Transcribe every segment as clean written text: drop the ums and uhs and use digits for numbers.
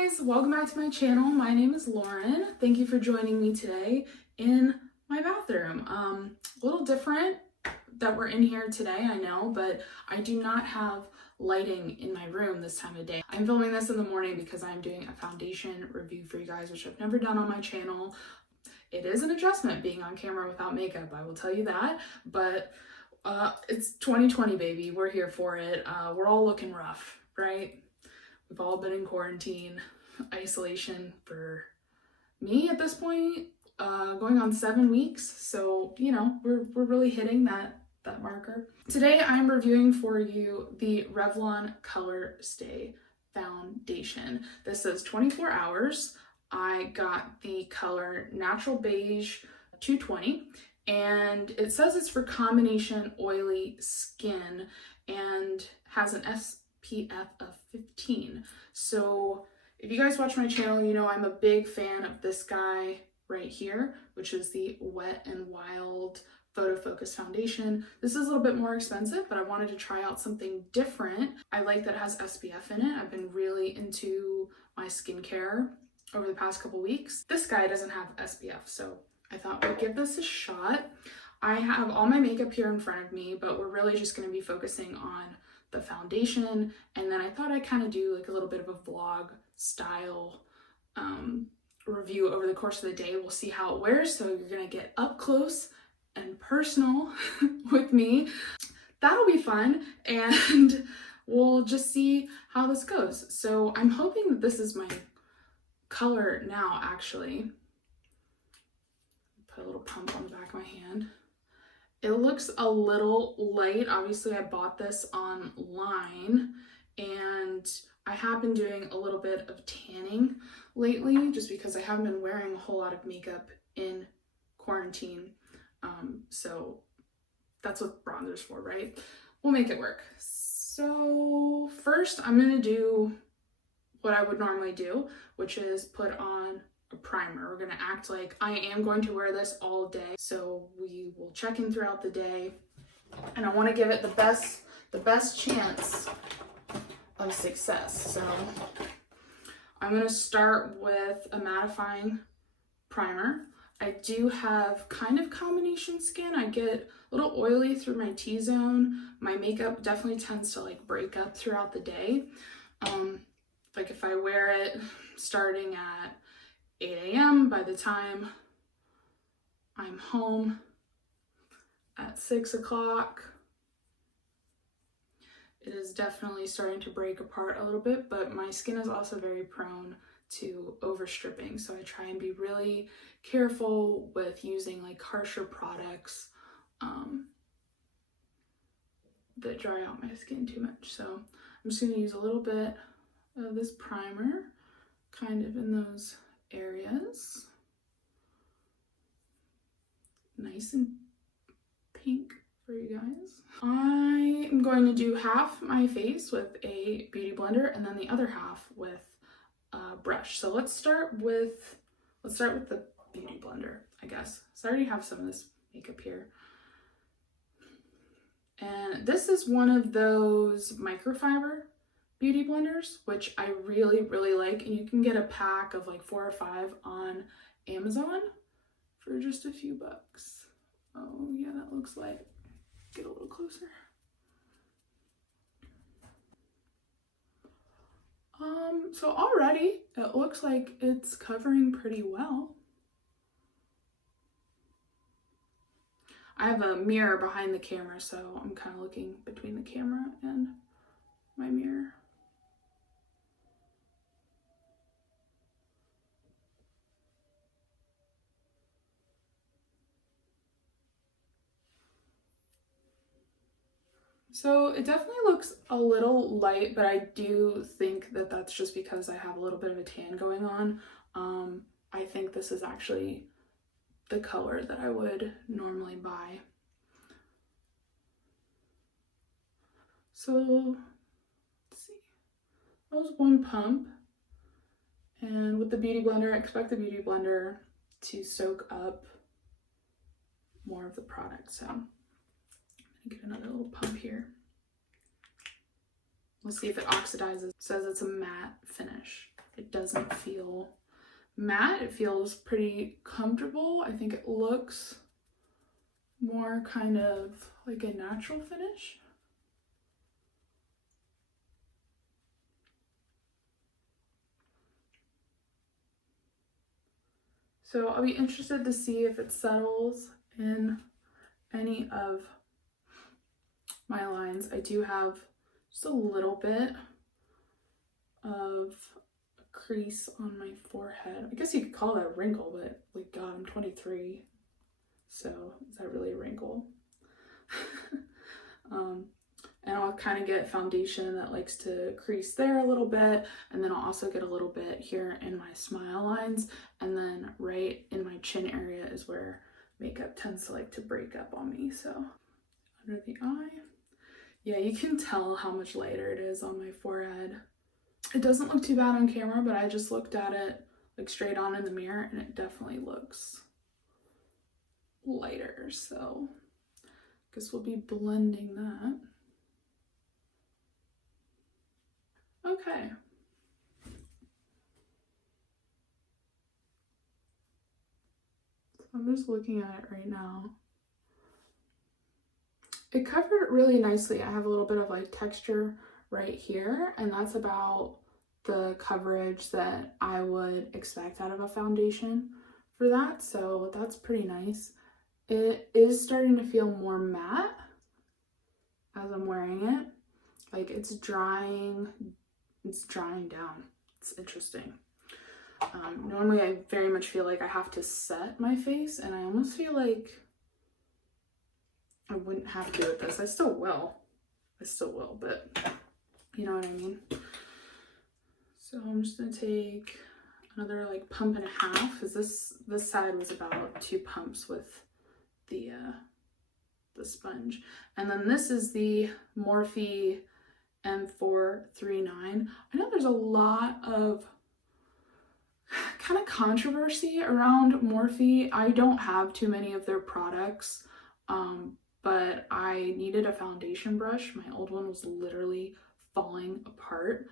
guys, welcome back to my channel. My name is Lauren. Thank you for joining me today in my bathroom. A little different that we're in here today, I know, but I do not have lighting in my room this time of day. I'm filming this in the morning because I'm doing a foundation review for you guys, which I've never done on my channel. It is an adjustment being on camera without makeup, I will tell you that, but it's 2020, baby. We're here for it. We're all looking rough, right? We've all been in quarantine, isolation for me at this point, going on 7 weeks. So, you know, we're really hitting that marker. Today, I'm reviewing for you the Revlon ColorStay Foundation. This is 24 hours. I got the color Natural Beige 220, and it says it's for combination oily skin and has an SPF of 15. So if you guys watch my channel, you know I'm a big fan of this guy right here, which is the Wet n Wild Photo Focus Foundation. This is a little bit more expensive, but I wanted to try out something different. I like that it has SPF in it. I've been really into my skincare over the past couple weeks. This guy doesn't have SPF, so I thought we'd give this a shot. I have all my makeup here in front of me, but we're really just going to be focusing on the foundation, and then I thought I'd kind of do like a little bit of a vlog style review over the course of the day. We'll see how it wears, so you're gonna get up close and personal with me. That'll be fun, and we'll just see how this goes. So I'm hoping that this is my color now, actually. Put a little pump on the back of my hand. It looks a little light. Obviously, I bought this online, and I have been doing a little bit of tanning lately just because I haven't been wearing a whole lot of makeup in quarantine. So that's what bronzer's for, right? We'll make it work. So first, I'm going to do what I would normally do, which is put on a primer. We're going to act like I am going to wear this all day, so we will check in throughout the day, and I want to give it the best chance of success. So I'm going to start with a mattifying primer. I do have kind of combination skin. I get a little oily through my T-zone. My makeup definitely tends to like break up throughout the day. Like if I wear it starting at 8 a.m. by the time I'm home at 6 o'clock, it is definitely starting to break apart a little bit, but my skin is also very prone to overstripping, so I try and be really careful with using like harsher products that dry out my skin too much. So I'm just going to use a little bit of this primer kind of in those areas. Nice and pink for you guys. I am going to do half my face with a beauty blender and then the other half with a brush. So let's start with the beauty blender, I guess. So I already have some of this makeup here. And this is one of those microfiber beauty blenders, which I really, really like. And you can get a pack of like 4 or 5 on Amazon for just a few bucks. Oh yeah, that looks like, get a little closer. So already it looks like it's covering pretty well. I have a mirror behind the camera, so I'm kind of looking between the camera and my mirror. So it definitely looks a little light, but I do think that that's just because I have a little bit of a tan going on. I think this is actually the color that I would normally buy. So let's see, that was one pump. And with the beauty blender, I expect the beauty blender to soak up more of the product. So get another little pump here. We'll see if it oxidizes. It says it's a matte finish. It doesn't feel matte. It feels pretty comfortable. I think it looks more kind of like a natural finish. So I'll be interested to see if it settles in any of my lines. I do have just a little bit of a crease on my forehead. I guess you could call that a wrinkle, but like, God, I'm 23. So is that really a wrinkle? And I'll kind of get foundation that likes to crease there a little bit, and then I'll also get a little bit here in my smile lines, and then right in my chin area is where makeup tends to like to break up on me. So under the eye, yeah, you can tell how much lighter it is on my forehead. It doesn't look too bad on camera, but I just looked at it like straight on in the mirror and it definitely looks lighter. So I guess we'll be blending that. Okay. So I'm just looking at it right now. It covered it really nicely. I have a little bit of like texture right here, and that's about the coverage that I would expect out of a foundation for that. So that's pretty nice. It is starting to feel more matte as I'm wearing it. Like it's drying down. It's interesting. Normally I very much feel like I have to set my face, and I almost feel like I wouldn't have to with this. I still will, but you know what I mean? So I'm just gonna take another like pump and a half, because this side was about 2 pumps with the sponge. And then this is the Morphe M439. I know there's a lot of kind of controversy around Morphe. I don't have too many of their products, but I needed a foundation brush. My old one was literally falling apart.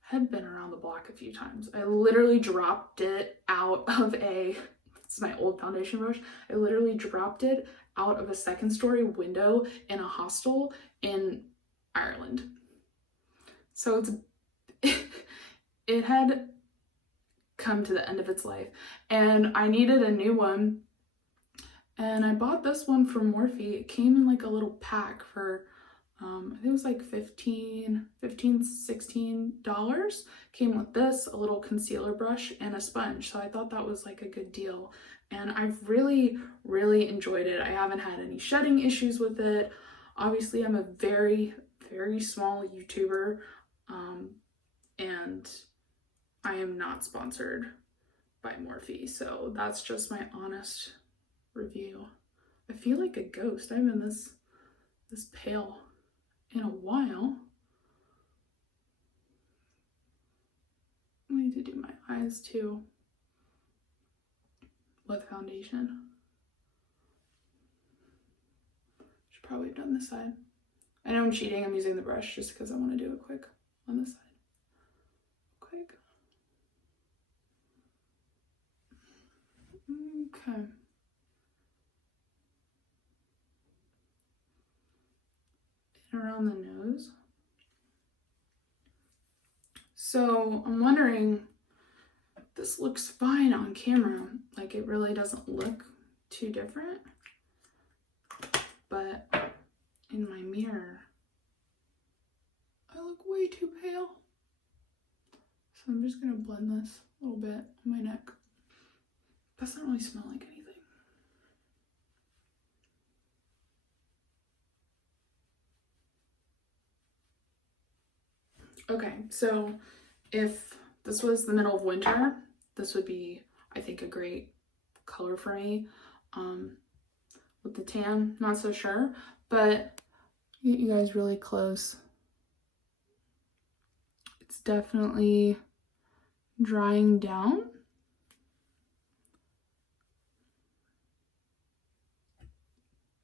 Had been around the block a few times. I literally dropped it out of it's my old foundation brush. I literally dropped it out of a 2nd story window in a hostel in Ireland. So it had come to the end of its life, and I needed a new one, and I bought this one from Morphe. It came in like a little pack for I think it was like $16. Came with this, a little concealer brush, and a sponge. So I thought that was like a good deal, and I've really enjoyed it. I haven't had any shedding issues with it. Obviously I'm a very small YouTuber, and I am not sponsored by Morphe, so that's just my honest review. I feel like a ghost. I've been this pale in a while. I need to do my eyes too with foundation. Should probably have done this side. I know I'm cheating. I'm using the brush just because I want to do it quick on this side. Quick. Okay. And around the nose. So I'm wondering, this looks fine on camera. Like it really doesn't look too different, but in my mirror, I look way too pale. So I'm just gonna blend this a little bit on my neck. Doesn't really smell like anything. Okay, so if this was the middle of winter, this would be, I think, a great color for me. With the tan, not so sure, but get you guys really close. It's definitely drying down.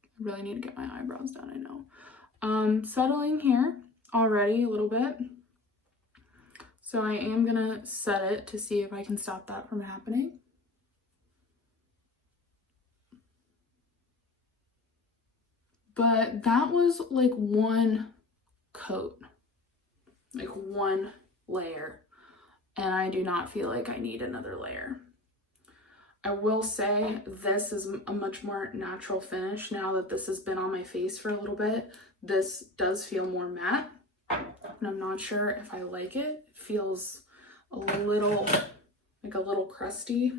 I really need to get my eyebrows done, I know. Settling here already a little bit. So I am gonna set it to see if I can stop that from happening. But that was like one coat, like one layer, and I do not feel like I need another layer. I will say this is a much more natural finish now that this has been on my face for a little bit. This does feel more matte, and I'm not sure if I like it. It feels a little, like a little crusty,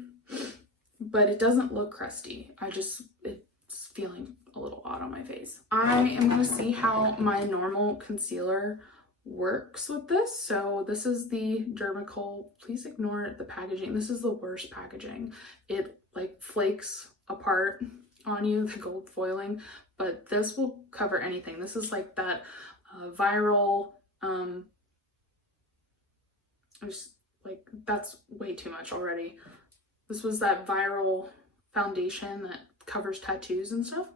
but it doesn't look crusty. It's feeling a little odd on my face. I am gonna see how my normal concealer works with this. So this is the Dermicool. Please ignore the packaging. This is the worst packaging. It like flakes apart on you, the gold foiling, but this will cover anything. This is like that viral, that's way too much already. This was that viral foundation that covers tattoos and stuff.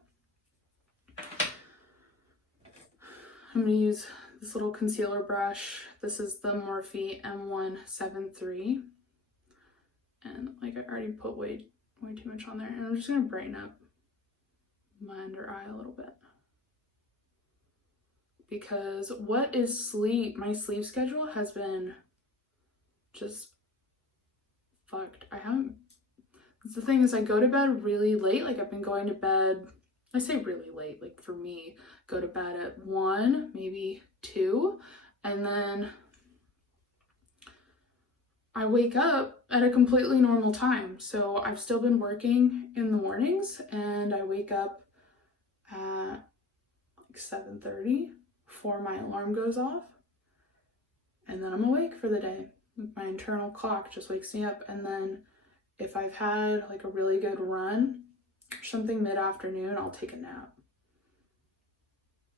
I'm gonna use this little concealer brush. This is the Morphe M173. And like I already put way too much on there. And I'm just gonna brighten up my under eye a little bit. Because what is my sleep schedule has been just fucked. The thing is, I go to bed really late. Like I've been going to bed, I say really late, like for me, go to bed at 1, maybe 2, and then I wake up at a completely normal time. So I've still been working in the mornings, and I wake up at like 7:30 before my alarm goes off, and then I'm awake for the day. My internal clock just wakes me up, and then if I've had like a really good run or something mid-afternoon, I'll take a nap.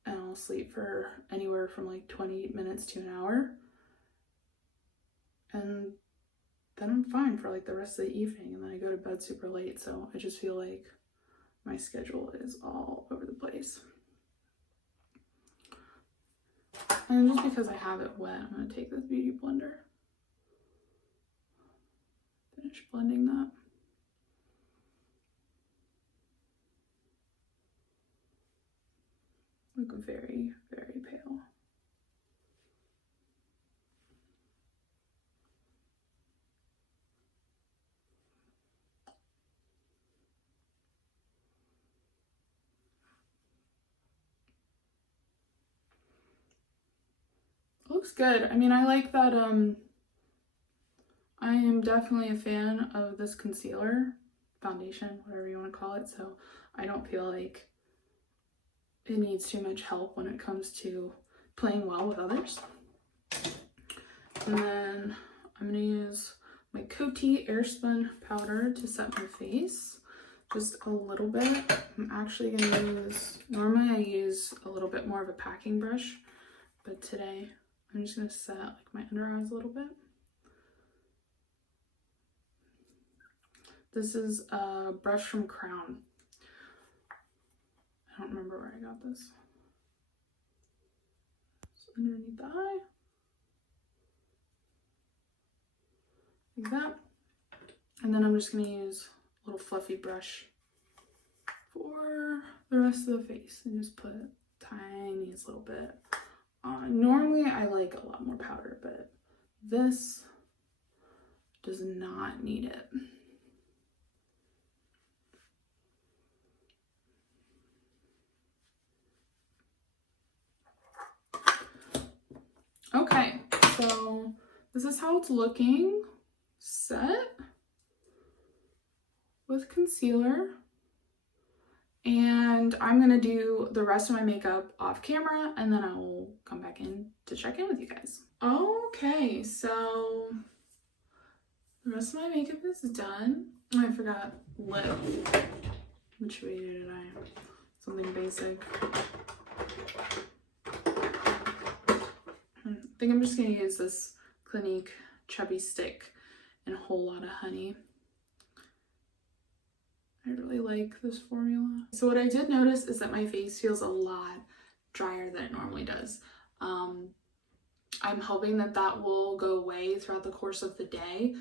And I'll sleep for anywhere from like 20 minutes to an hour. And then I'm fine for like the rest of the evening, and then I go to bed super late. So I just feel like my schedule is all over the place. And just because I have it wet, I'm gonna take this beauty blender. Finish blending that. Look very, very pale. Looks good. I mean, I like that. I am definitely a fan of this concealer, foundation, whatever you want to call it. So I don't feel like it needs too much help when it comes to playing well with others. And then I'm gonna use my Coty Airspun powder to set my face, just a little bit. I'm actually gonna use, normally I use a little bit more of a packing brush, but today I'm just gonna set like my under eyes a little bit. This is a brush from Crown. I don't remember where I got this. It's underneath the eye. Like that. And then I'm just gonna use a little fluffy brush for the rest of the face and just put tiniest little bit on. Normally I like a lot more powder, but this does not need it. Okay, so this is how it's looking set with concealer. And I'm gonna do the rest of my makeup off camera, and then I will come back in to check in with you guys. Okay, so the rest of my makeup is done. Oh, I forgot lip. Which way did I? Something basic. I think I'm just gonna use this Clinique Chubby Stick and a whole lot of honey. I really like this formula. So what I did notice is that my face feels a lot drier than it normally does. I'm hoping that that will go away throughout the course of the day.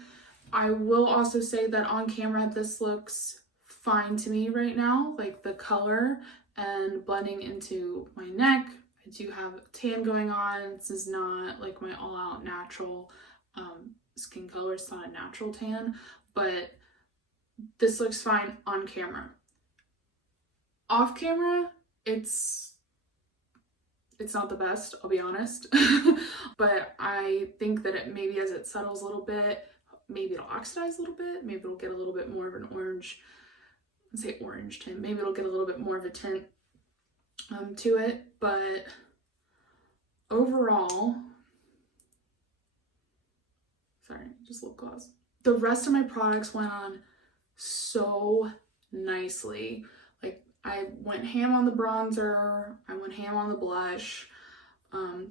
I will also say that on camera, this looks fine to me right now, like the color and blending into my neck. I do have a tan going on. This is not like my all-out natural skin color. It's not a natural tan, but this looks fine on camera. Off camera, it's not the best, I'll be honest. But I think that it maybe as it settles a little bit, maybe it'll oxidize a little bit, maybe it'll get a little bit more of an orange, let's say orange tint, maybe it'll get a little bit more of a tint to it. But overall, sorry, just lip gloss. The rest of my products went on so nicely. Like, I went ham on the bronzer, I went ham on the blush,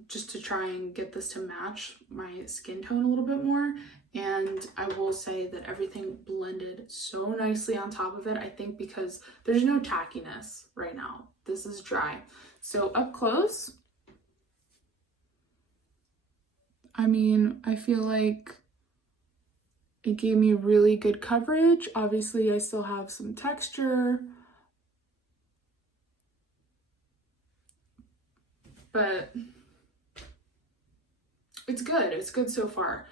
just to try and get this to match my skin tone a little bit more. And I will say that everything blended so nicely on top of it. I think because there's no tackiness right now. This is dry. So up close, I mean, I feel like it gave me really good coverage. Obviously, I still have some texture, but it's good. It's good so far.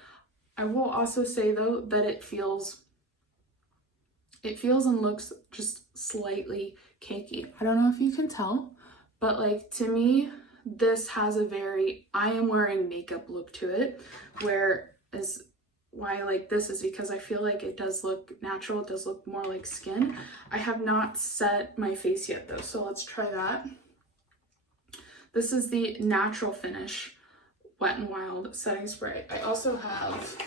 I will also say though that it feels and looks just slightly cakey. I don't know if you can tell, but like to me, this has a very I am wearing makeup look to it, whereas why I like this is because I feel like it does look natural. It does look more like skin. I have not set my face yet though, so let's try that. This is the Natural Finish Wet n Wild setting spray. I also have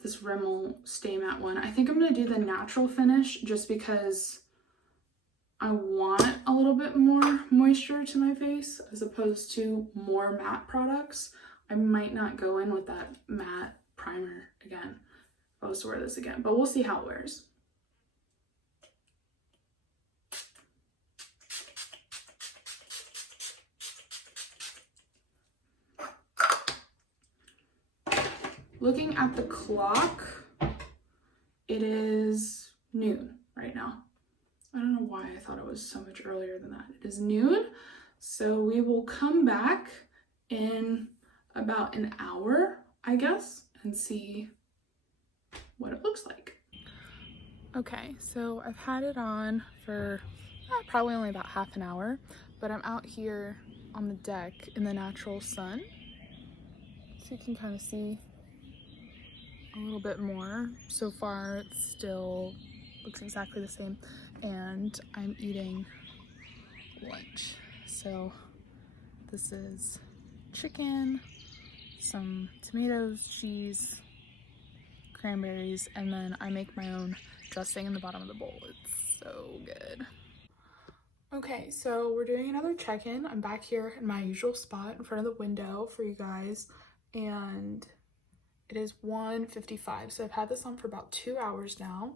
this Rimmel Stay Matte one. I think I'm gonna do the Natural Finish just because I want a little bit more moisture to my face as opposed to more matte products. I might not go in with that matte primer again if I was to wear this again, but we'll see how it wears. Looking at the clock, it is noon right now. I don't know why I thought it was so much earlier than that. It is noon, so we will come back in about an hour, I guess, and see what it looks like. Okay, so I've had it on for probably only about half an hour, but I'm out here on the deck in the natural sun, so you can kind of see a little bit more. So far it still looks exactly the same, and I'm eating lunch. So this is chicken, some tomatoes, cheese, cranberries, and then I make my own dressing in the bottom of the bowl. It's so good. Okay, so we're doing another check-in. I'm back here in my usual spot in front of the window for you guys, and it is 1:55, so I've had this on for about 2 hours now.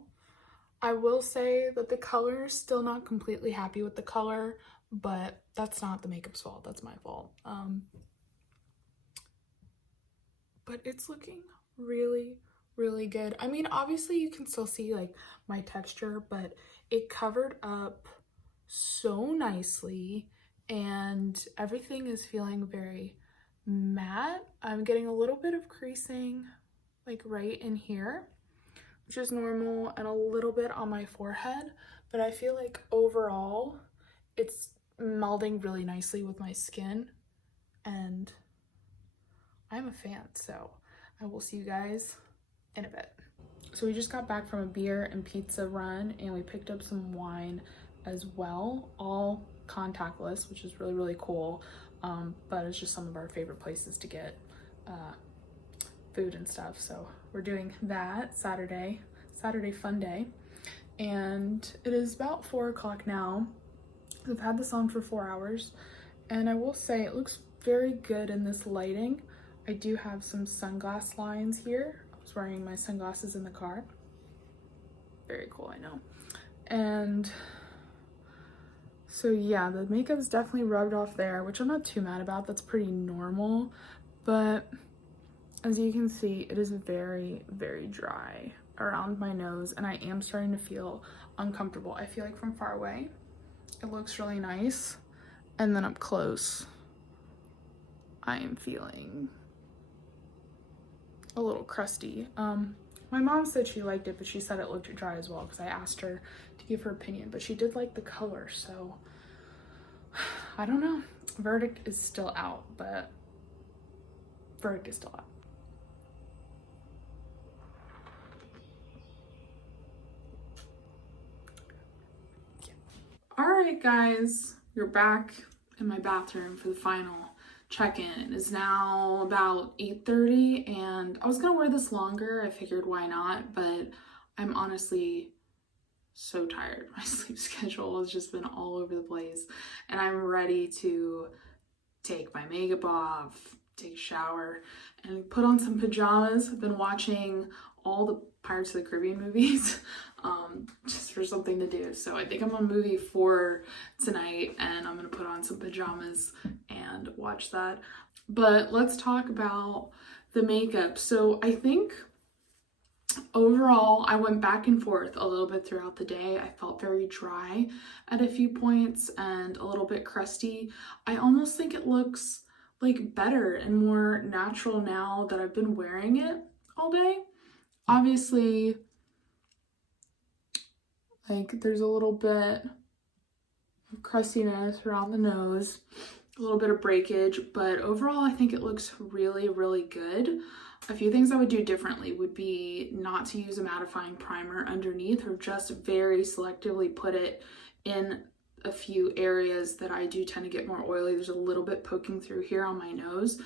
I will say that the color, still not completely happy with the color, but that's not the makeup's fault, that's my fault. But it's looking really, really good. I mean, obviously you can still see like my texture, but it covered up so nicely and everything is feeling very matte. I'm getting a little bit of creasing like right in here, which is normal, and a little bit on my forehead, but I feel like overall it's melding really nicely with my skin and I'm a fan, so I will see you guys in a bit. So we just got back from a beer and pizza run and we picked up some wine as well, all contactless, which is really, really cool. But it's just some of our favorite places to get food and stuff. So we're doing that Saturday fun day. And it is about 4 o'clock now. I've had this on for 4 hours and I will say it looks very good in this lighting. I do have some sunglass lines here. I was wearing my sunglasses in the car. Very cool, I know. And So yeah, the makeup's definitely rubbed off there, which I'm not too mad about. That's pretty normal. But as you can see, it is very, very dry around my nose, and I am starting to feel uncomfortable. I feel like from far away, it looks really nice. And then up close, I am feeling a little crusty. My mom said she liked it, but she said it looked dry as well because I asked her to give her opinion, but she did like the color, so I don't know. Verdict is still out, but verdict is still out. Yeah. All right, guys, we're back in my bathroom for the final check-in. It is now about 8:30, and I was gonna wear this longer. I figured why not, but I'm honestly so tired. My sleep schedule has just been all over the place, and I'm ready to take my makeup off, take a shower, and put on some pajamas. I've been watching all the Pirates of the Caribbean movies just for something to do. So I think I'm on movie 4 tonight, and I'm gonna put on some pajamas and watch that. But let's talk about the makeup. So I think overall, I went back and forth a little bit throughout the day. I felt very dry at a few points and a little bit crusty. I almost think it looks like better and more natural now that I've been wearing it all day. Obviously, like there's a little bit of crustiness around the nose, a little bit of breakage, but overall I think it looks really, really good. A few things I would do differently would be not to use a mattifying primer underneath, or just very selectively put it in a few areas that I do tend to get more oily. There's a little bit poking through here on my nose.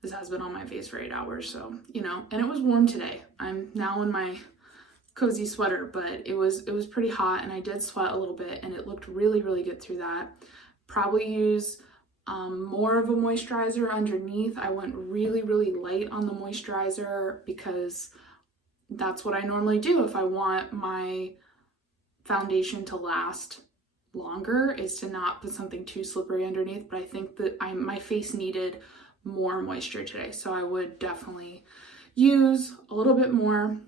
This has been on my face for 8 hours, so, you know, and it was warm today. I'm now in my cozy sweater, but it was pretty hot, and I did sweat a little bit, and it looked really, really good through that. Probably use more of a moisturizer underneath. I went really, really light on the moisturizer because that's what I normally do if I want my foundation to last longer, is to not put something too slippery underneath. But I think that my face needed more moisture today, so I would definitely use a little bit more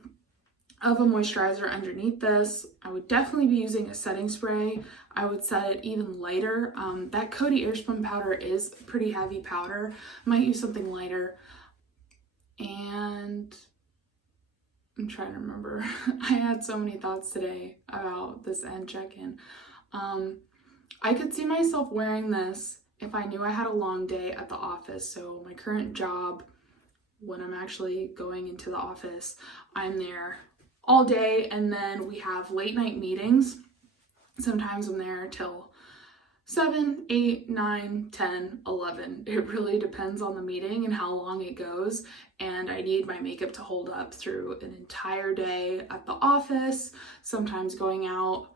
of a moisturizer underneath this. I would definitely be using a setting spray. I would set it even lighter. That Coty Airspun powder is a pretty heavy powder. I might use something lighter. And I'm trying to remember. I had so many thoughts today about this end check-in. I could see myself wearing this if I knew I had a long day at the office. So my current job, when I'm actually going into the office, I'm there all day, and then we have late night meetings. Sometimes I'm there till 7, 8, 9, 10, 11. It really depends on the meeting and how long it goes, and I need my makeup to hold up through an entire day at the office, sometimes going out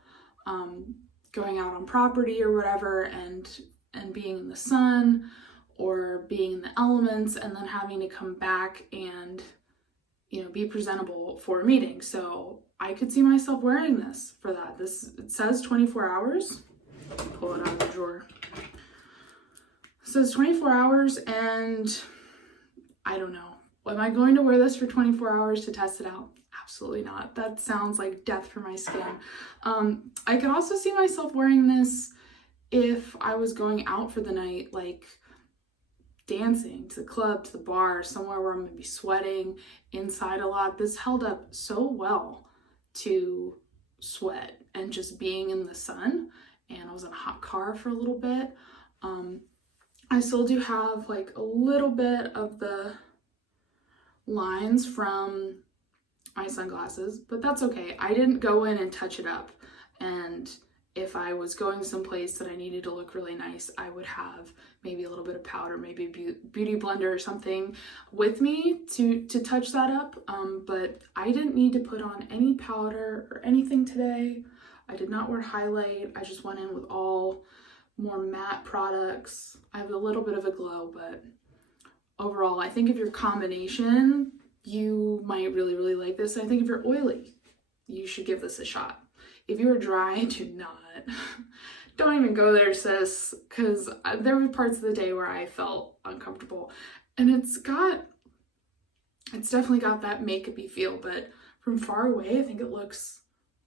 on property or whatever, and being in the sun or being in the elements, and then having to come back and, you know, be presentable for a meeting. So I could see myself wearing this for that. It says 24 hours. Pull it out of the drawer. It says 24 hours, and I don't know. Am I going to wear this for 24 hours to test it out? Absolutely not. That sounds like death for my skin. I could also see myself wearing this if I was going out for the night, like dancing to the club, to the bar, somewhere where I'm gonna be sweating inside a lot. This held up so well to sweat and just being in the sun, and I was in a hot car for a little bit. I still do have like a little bit of the lines from my sunglasses, but that's okay. I didn't go in and touch it up, and if I was going someplace that I needed to look really nice, I would have maybe a little bit of powder, maybe a beauty blender or something with me to touch that up. But I didn't need to put on any powder or anything today. I did not wear highlight. I just went in with all more matte products. I have a little bit of a glow, but overall, I think if you're combination, you might really, really like this. I think if you're oily, you should give this a shot. If you're dry, do Don't even go there, sis, because there were parts of the day where I felt uncomfortable. And it's definitely got that makeup-y feel, but from far away, I think it looks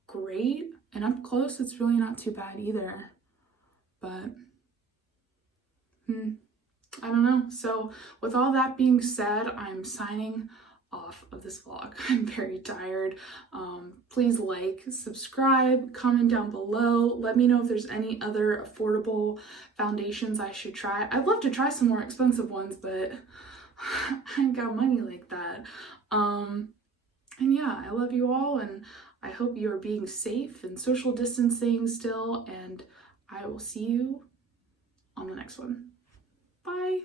great. And up close, it's really not too bad either. But, I don't know. So with all that being said, I'm signing off of this vlog. I'm very tired. Please like, subscribe, comment down below. Let me know if there's any other affordable foundations I should try. I'd love to try some more expensive ones, but I ain't got money like that. And yeah, I love you all, and I hope you are being safe and social distancing still, and I will see you on the next one. Bye.